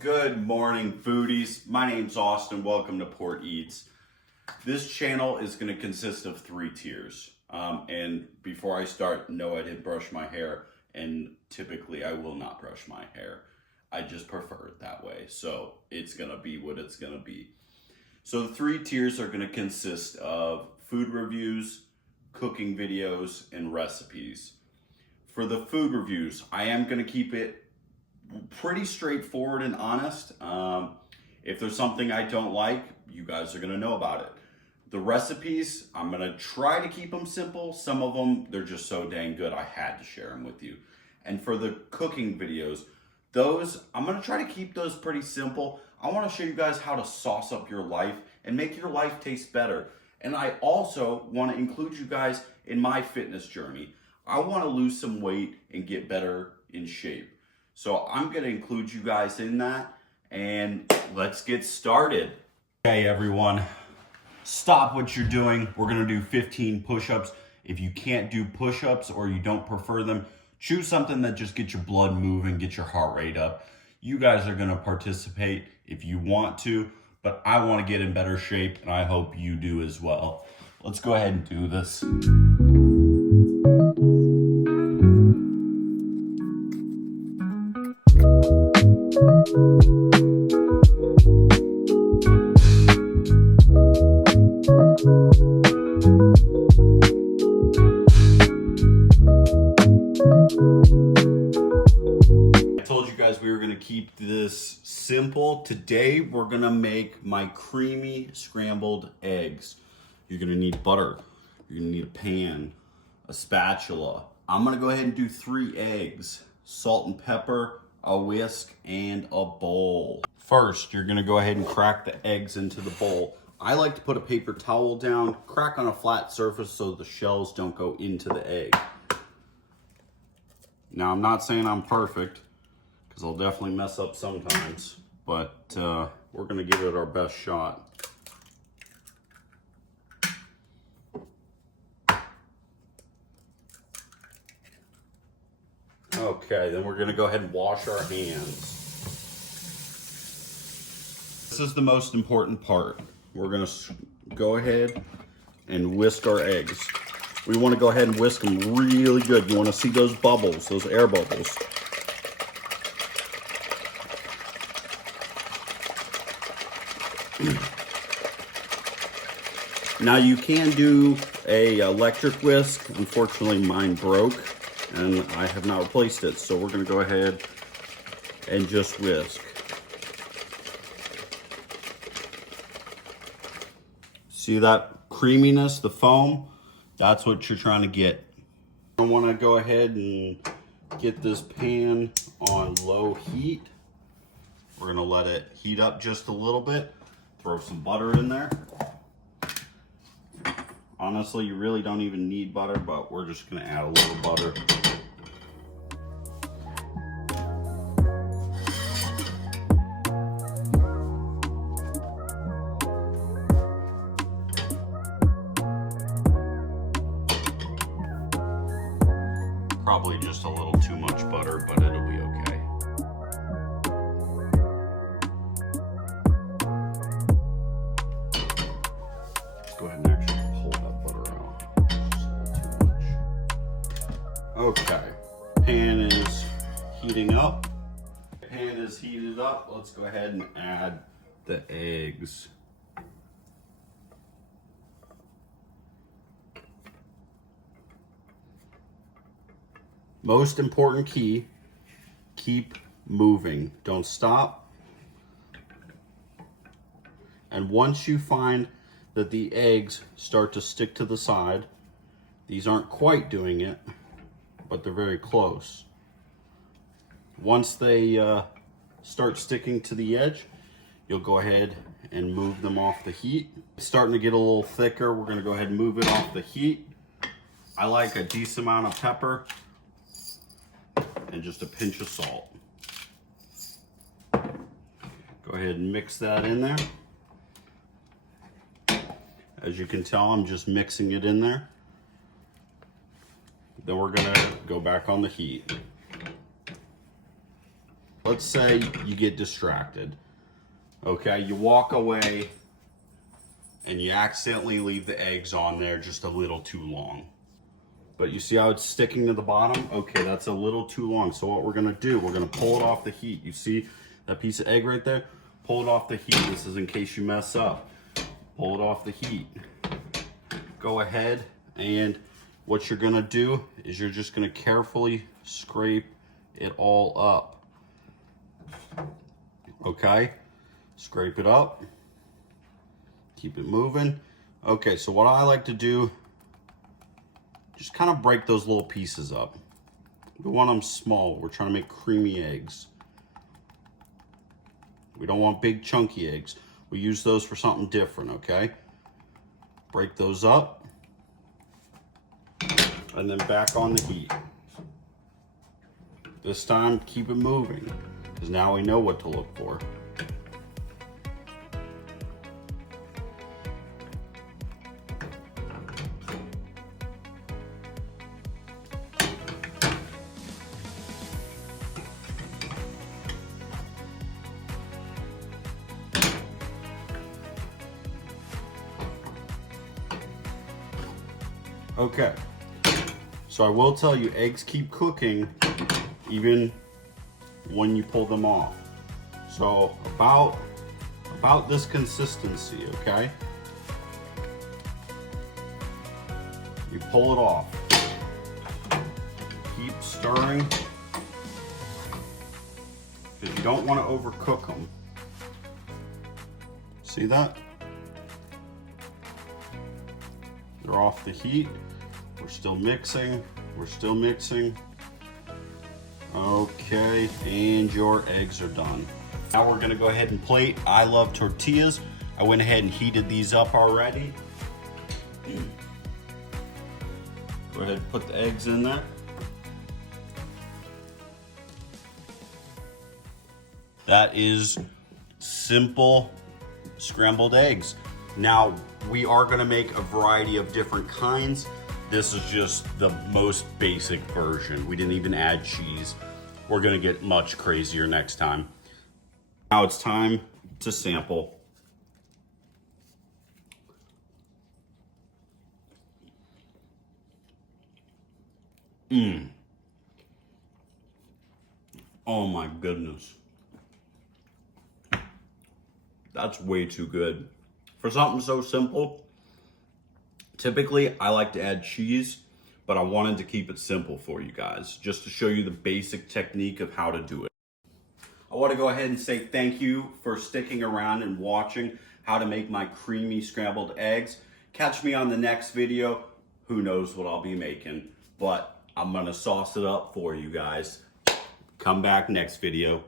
Good morning, foodies. My name's Austin. Welcome to Port Eats. This channel is going to consist of 3 tiers. And before I start, no, I didn't brush my hair. And typically, I will not brush my hair. I just prefer it that way. So it's going to be what it's going to be. So the 3 tiers are going to consist of food reviews, cooking videos, and recipes. For the food reviews, I am going to keep it pretty straightforward and honest. If there's something I don't like, you guys are going to know about it. The recipes, I'm going to try to keep them simple. Some of them, they're just so dang good, I had to share them with you. And for the cooking videos, those, I'm going to try to keep those pretty simple. I want to show you guys how to sauce up your life and make your life taste better. And I also want to include you guys in my fitness journey. I want to lose some weight and get better in shape. So I'm going to include you guys in that, and let's get started. Okay, everyone, stop what you're doing. We're going to do 15 push-ups. If you can't do push-ups or you don't prefer them, choose something that just gets your blood moving, get your heart rate up. You guys are going to participate if you want to, but I want to get in better shape, and I hope you do as well. Let's go ahead and do this. We were going to keep this simple. Today we're going to make my creamy scrambled eggs. You're going to need butter. You're going to need a pan, a spatula. I'm going to go ahead and do 3 eggs, salt and pepper, a whisk, and a bowl. First, you're going to go ahead and crack the eggs into the bowl. I like to put a paper towel down, crack on a flat surface so the shells don't go into the egg. Now, I'm not saying I'm perfect, because I'll definitely mess up sometimes, but we're going to give it our best shot. Okay, then we're going to go ahead and wash our hands. This is the most important part. We're going to go ahead and whisk our eggs. We want to go ahead and whisk them really good. You want to see those bubbles, those air bubbles. Now you can do a electric whisk. Unfortunately mine broke and I have not replaced it, so we're going to go ahead and just whisk. See that creaminess, the foam? That's what you're trying to get. I want to go ahead and get this pan on low heat. We're going to let it heat up just a little bit. Throw some butter in there. Honestly, you really don't even need butter, but we're just going to add a little butter. Probably just a little too much butter, but it'll be okay. Go ahead and actually pull that butter out. Just a little too much. Okay, pan is heating up. Pan is heated up. Let's go ahead and add the eggs. Most important key, keep moving. Don't stop. And once you find that the eggs start to stick to the side, these aren't quite doing it, but they're very close. Once they start sticking to the edge, you'll go ahead and move them off the heat. It's starting to get a little thicker. We're going to go ahead and move it off the heat. I like a decent amount of pepper and just a pinch of salt. Go ahead and mix that in there. As you can tell, I'm just mixing it in there. Then we're gonna go back on the heat. let's say you get distracted. Okay, you walk away and you accidentally leave the eggs on there just a little too long. But you see how it's sticking to the bottom? Okay, that's a little too long. So what we're gonna do, we're gonna pull it off the heat. You see that piece of egg right there? Pull it off the heat. This is in case you mess up. Pull it off the heat. Go ahead, and what you're gonna do is you're just gonna carefully scrape it all up. Okay, scrape it up. Keep it moving. Okay, so what I like to do, just kind of break those little pieces up. We want them small. We're trying to make creamy eggs. We don't want big chunky eggs. We use those for something different, okay? Break those up. And then back on the heat. This time, keep it moving, because now we know what to look for. Okay, so I will tell you, eggs keep cooking even when you pull them off. So about this consistency, okay? You pull it off. Keep stirring, because you don't want to overcook them. See that? They're off the heat. We're still mixing. We're still mixing. Okay, and your eggs are done. Now we're gonna go ahead and plate. I love tortillas. I went ahead and heated these up already. Go ahead and put the eggs in there. That is simple scrambled eggs. Now, we are gonna make a variety of different kinds. This is just the most basic version. We didn't even add cheese. We're gonna get much crazier next time. Now it's time to sample. Oh my goodness. That's way too good. For something so simple, typically I like to add cheese, but I wanted to keep it simple for you guys, just to show you the basic technique of how to do it. I want to go ahead and say thank you for sticking around and watching how to make my creamy scrambled eggs. Catch me on the next video. Who knows what I'll be making, but I'm gonna sauce it up for you guys. Come back next video.